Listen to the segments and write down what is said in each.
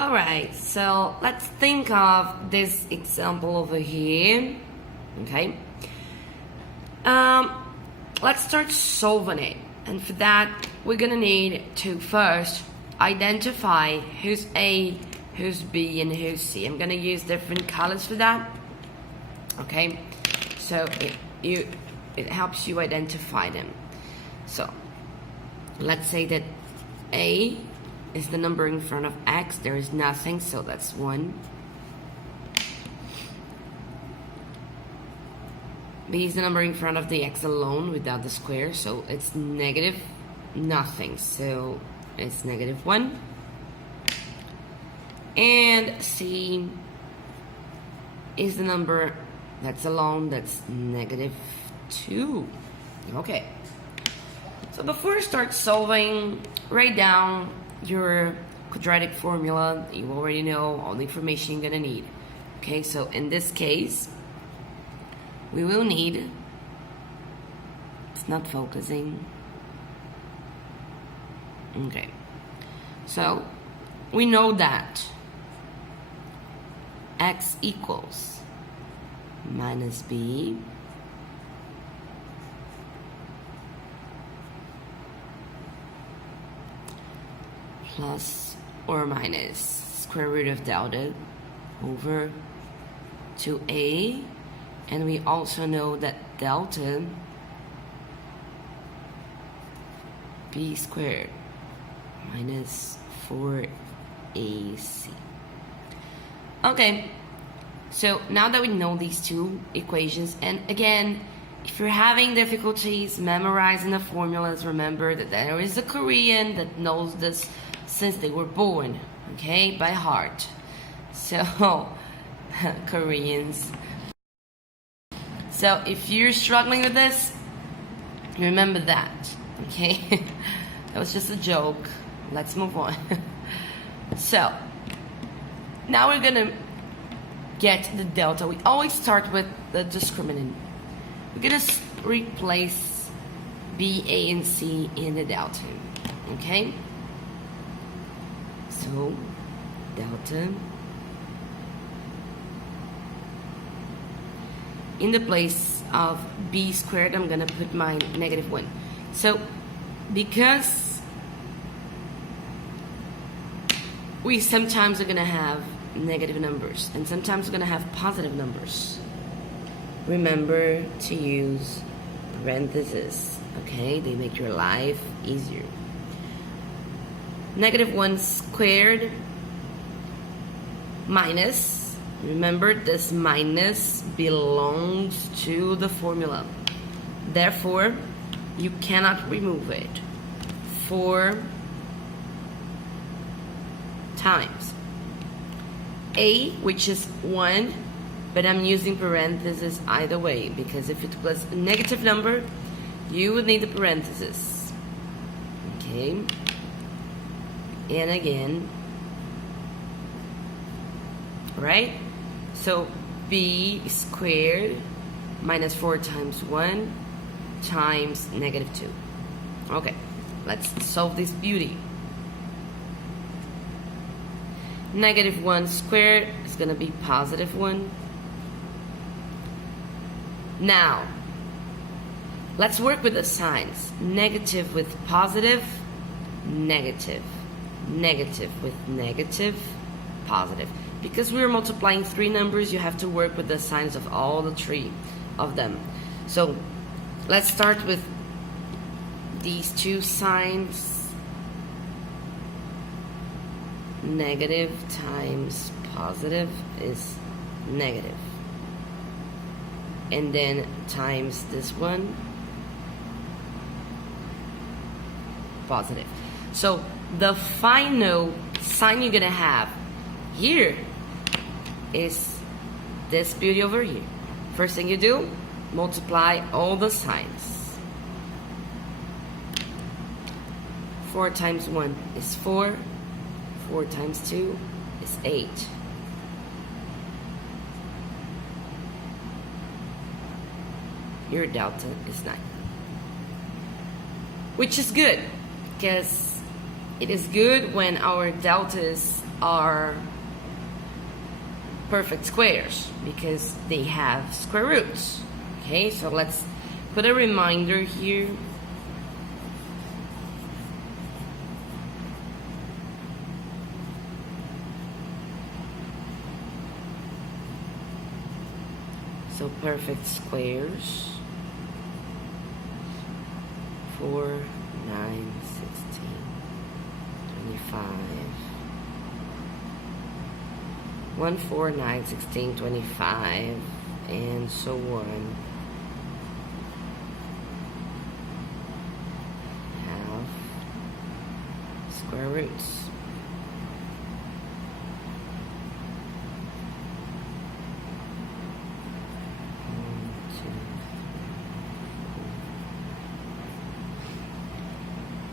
Alright, so let's think of this example over here. Okay. Let's start solving it. And for that, we're gonna need to first identify who's A, who's B, and who's C. I'm gonna use different colors for that. Okay, so it helps you identify them. So let's say that A is the number in front of X. There is nothing, so that's 1. B is the number in front of the X alone without the square, so it's negative nothing, so it's negative 1. And C is the number that's alone, that's negative 2. Okay, so before you start solving, write down your quadratic formula. You already know all the information you're gonna need. Okay, so in this case, we will need, it's not focusing. Okay, so we know that X equals minus B plus or minus square root of delta over 2A, and we also know that delta B squared minus 4AC. Okay, so now that we know these two equations, and again, if you're having difficulties memorizing the formulas, remember that there is a Korean that knows this since they were born, okay, by heart. So, Koreans. So, if you're struggling with this, remember that, okay? That was just a joke. Let's move on. So, now we're gonna get the delta. We always start with the discriminant. We're gonna replace B, A, and C in the delta, okay? So, delta in the place of B squared, I'm gonna put my negative 1. So, because we sometimes are gonna have negative numbers and sometimes we're gonna have positive numbers, remember to use parentheses, okay? They make your life easier. Negative 1 squared minus, remember this minus belongs to the formula, therefore you cannot remove it. 4 times A, which is 1, but I'm using parentheses either way, because if it was a negative number, you would need the parentheses. Okay, and again, right? So B squared minus 4 times 1 times negative 2. Okay, let's solve this beauty. Negative 1 squared is going to be positive 1. Now, let's work with the signs. Negative with positive, negative. Negative with negative, positive. Because we're multiplying 3 numbers, you have to work with the signs of all the 3 of them. So, let's start with these 2 signs. Negative times positive is negative, and then times this one, positive. So the final sign you're gonna have here is this beauty over here. First thing you do, multiply all the signs. 4 times 1 is 4. 4 times 2 is 8. Your delta is 9. Which is good, because it is good when our deltas are perfect squares because they have square roots. Okay, so let's put a reminder here. So perfect squares, 4, 9, 16, 25, 1, 4, 9, 16, 25, and so on. Have square roots.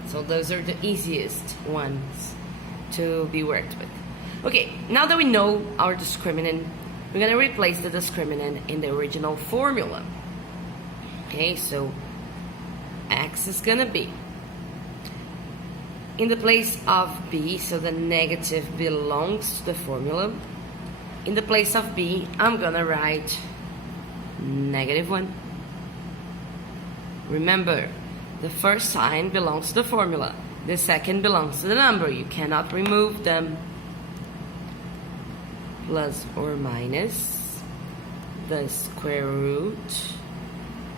So those are the easiest ones to be worked with. Okay, now that we know our discriminant, we're going to replace the discriminant in the original formula. Okay, so x is going to be in the place of b, so the negative belongs to the formula. In the place of b, I'm going to write -1. Remember, the first sign belongs to the formula. The second belongs to the number. You cannot remove them. Plus or minus the square root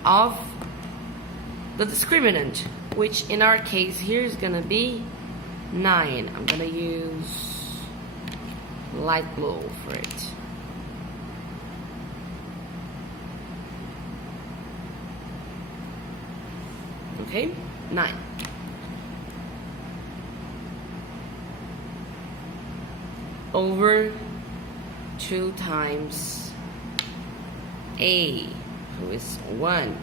of the discriminant, which in our case here is going to be 9. I'm going to use light blue for it. Okay, 9. Over 2 times a, who is 1.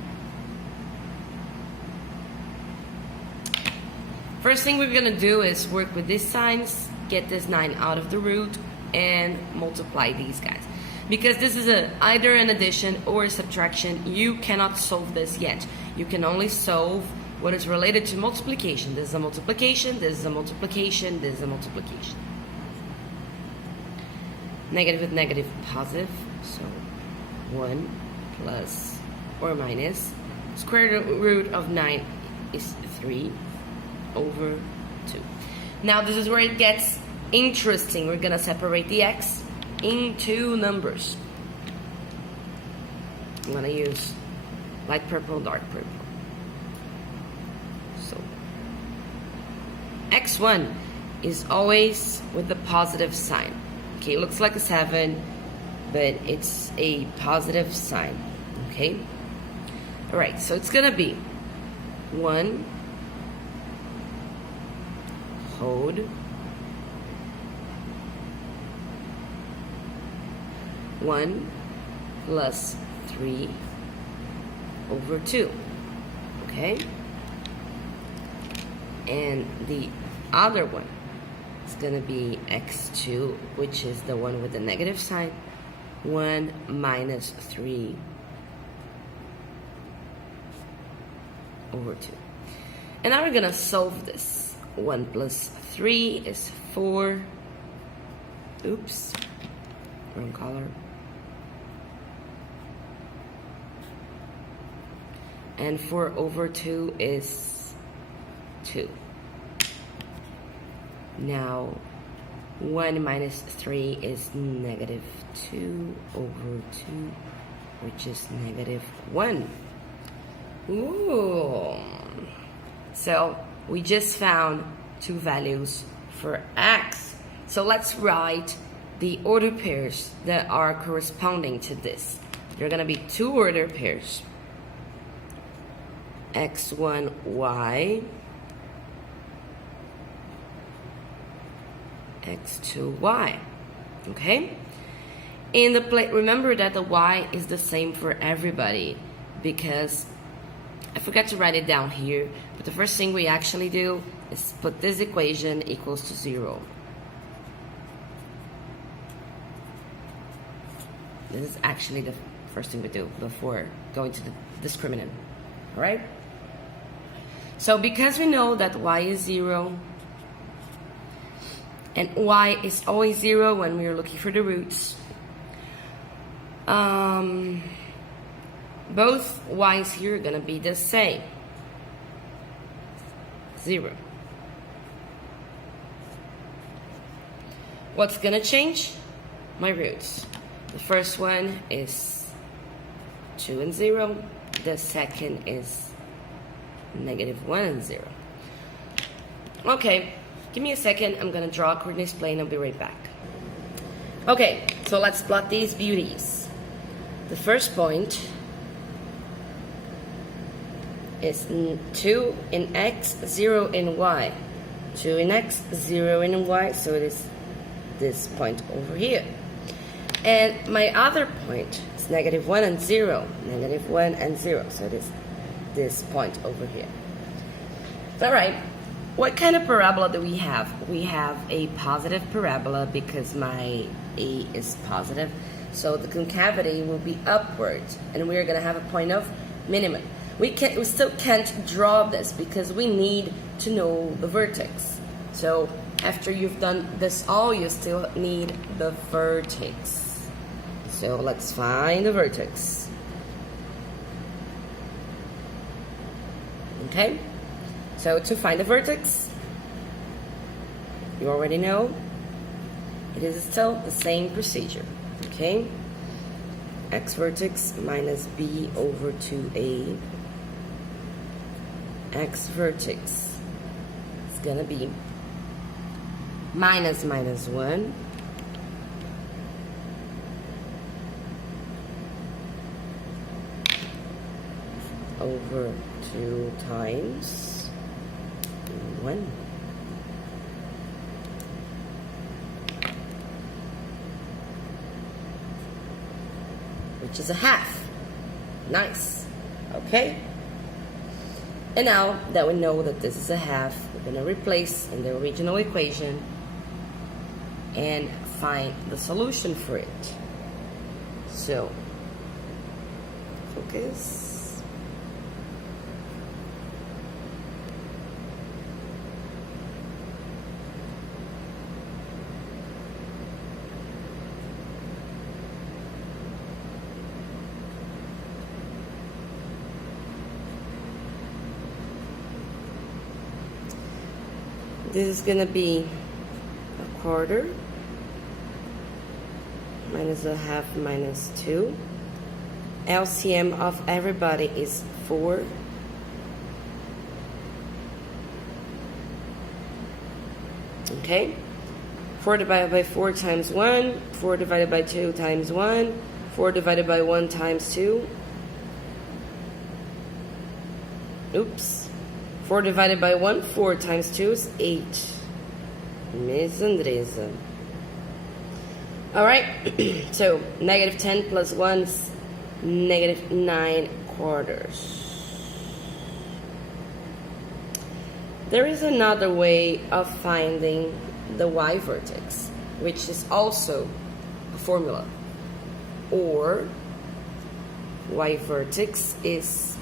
First thing we're going to do is work with these signs, get this 9 out of the root, and multiply these guys. Because this is either an addition or a subtraction, you cannot solve this yet. You can only solve what is related to multiplication. This is a multiplication, this is a multiplication, this is a multiplication. Negative with negative, positive. So 1 plus or minus square root of 9 is 3 over 2. Now this is where it gets interesting. We're gonna separate the x into numbers. I'm gonna use light purple, dark purple. So x1 is always with the positive sign. Okay, it looks like a 7, but it's a positive sign. Okay? Alright, so it's gonna be 1 hold 1 plus 3 over 2. Okay? And the other one is going to be x2, which is the one with the negative sign. 1 minus 3 over 2. And now we're going to solve this. 1 plus 3 is 4. Oops. Wrong color. And 4 over 2 is 2. Now, 1 minus 3 is negative 2 over 2, which is negative 1. Ooh. So, we just found 2 values for x. So, let's write the order pairs that are corresponding to this. There are going to be 2 order pairs. x1y, x2y. Okay? In the remember that the y is the same for everybody, because I forgot to write it down here, but the first thing we actually do is put this equation equals to 0. This is actually the first thing we do before going to the discriminant. Alright? So because we know that y is 0, and y is always 0 when we are looking for the roots. Both y's here are gonna be the same, 0. What's gonna change? My roots. The first one is 2 and 0. The second is -1 and 0. Okay, give me a second. I'm gonna draw a coordinates plane. I'll be right back. Okay, so let's plot these beauties. The first point is 2 in x, 0 in y. 2 in x, 0 in y, so it is this point over here. And my other point is -1 and 0. -1 and 0, so it is this point over here. All right, what kind of parabola do we have? We have a positive parabola because my a is positive, so the concavity will be upward, and we're going to have a point of minimum. We still can't draw this because we need to know the vertex. So after you've done this all, you still need the vertex. So let's find the vertex. Okay, so to find the vertex, you already know, it is still the same procedure. Okay, x vertex minus b over 2a. X vertex is gonna be minus 1 over 2 times 1. Which is a half. Nice. Okay. And now that we know that this is a half, we're going to replace in the original equation and find the solution for it. So, focus. This is going to be a quarter minus a half minus 2. LCM of everybody is 4. Okay? 4 divided by 4 times 1. 4 divided by 2 times 1. 4 divided by 1 times 2. Oops. 4 divided by 1, 4 times 2 is 8. Miss Andresa. Alright, so -10 plus 1 is -9 quarters. There is another way of finding the y vertex, which is also a formula. Or y vertex is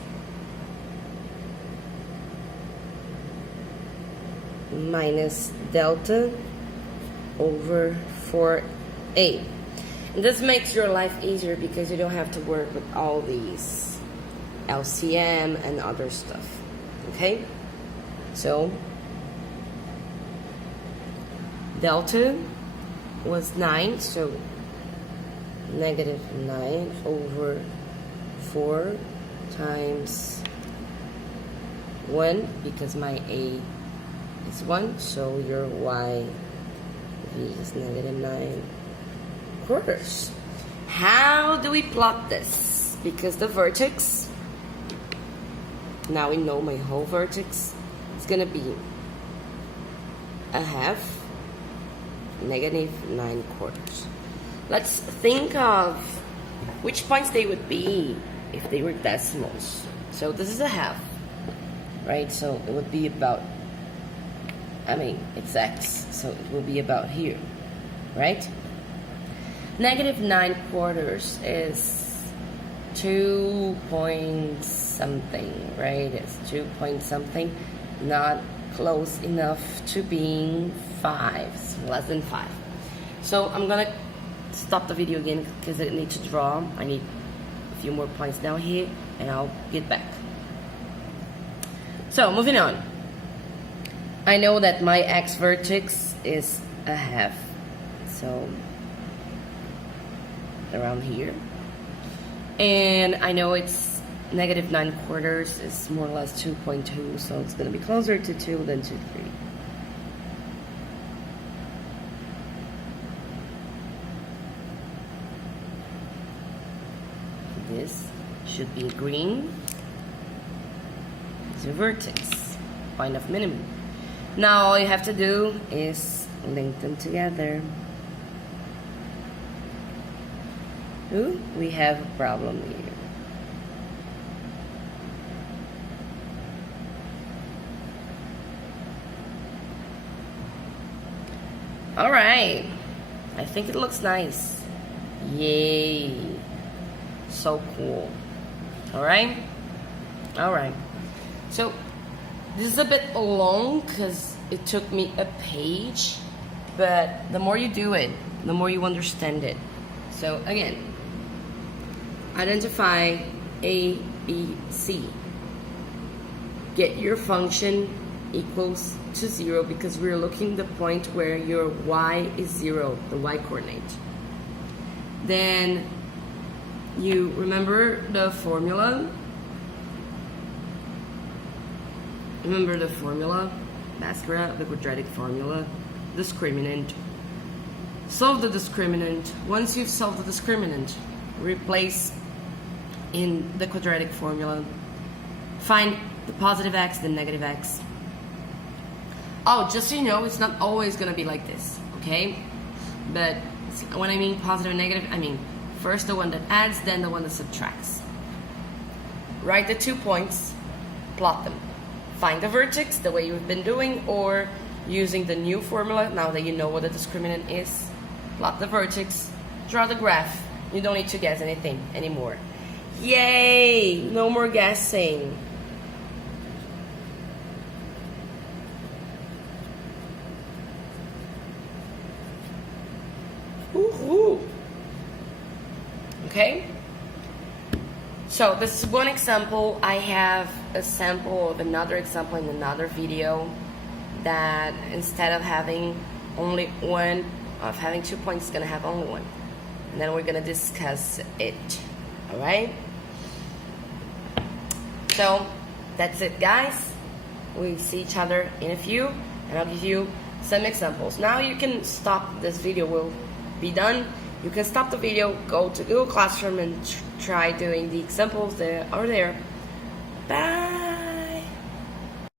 minus delta over 4a. And this makes your life easier because you don't have to work with all these LCM and other stuff. Okay? So delta was 9, so -9 over 4 times 1, because my a is 1, so your y is -9 quarters. How do we plot this? Because the vertex, now we know my whole vertex, is gonna be a half, -9 quarters. Let's think of which points they would be if they were decimals. So this is a half, right? So it would be about, it's x, so it will be about here, right? -9 quarters is 2 point something, right? It's 2 point something, not close enough to being 5. It's less than 5. So I'm gonna stop the video again because I need to draw. I need a few more points down here, and I'll get back. So moving on. I know that my x vertex is a half, so around here, and I know it's negative 9/4 is more or less 2.2, so it's going to be closer to 2 than to 3. This should be green. It's a vertex, point of minimum. Now all you have to do is link them together. Ooh, we have a problem here. All right, I think it looks nice. Yay, so cool. All right. So this is a bit long because it took me a page, but the more you do it, the more you understand it. So again, identify A, B, C. Get your function equals to 0 because we're looking the point where your y is 0, the y coordinate. Then you remember the formula. Remember the formula, Mascara, the quadratic formula, discriminant. Solve the discriminant. Once you've solved the discriminant, replace in the quadratic formula. Find the positive x, the negative x. Oh, just so you know, it's not always gonna be like this, okay? But when I mean positive and negative, I mean first the one that adds, then the one that subtracts. Write the 2 points, plot them. Find the vertex the way you've been doing, or using the new formula now that you know what the discriminant is. Plot the vertex, draw the graph. You don't need to guess anything anymore. Yay! No more guessing. Woohoo! Okay? So this is one example. I have a sample of another example in another video that instead of having only one, of having 2 points, it's gonna have only one. And then we're gonna discuss it. Alright? So that's it, guys. We see each other in a few, and I'll give you some examples. Now you can stop. This video will be done. You can stop the video, go to Google Classroom, and try doing the examples that are there. Bye!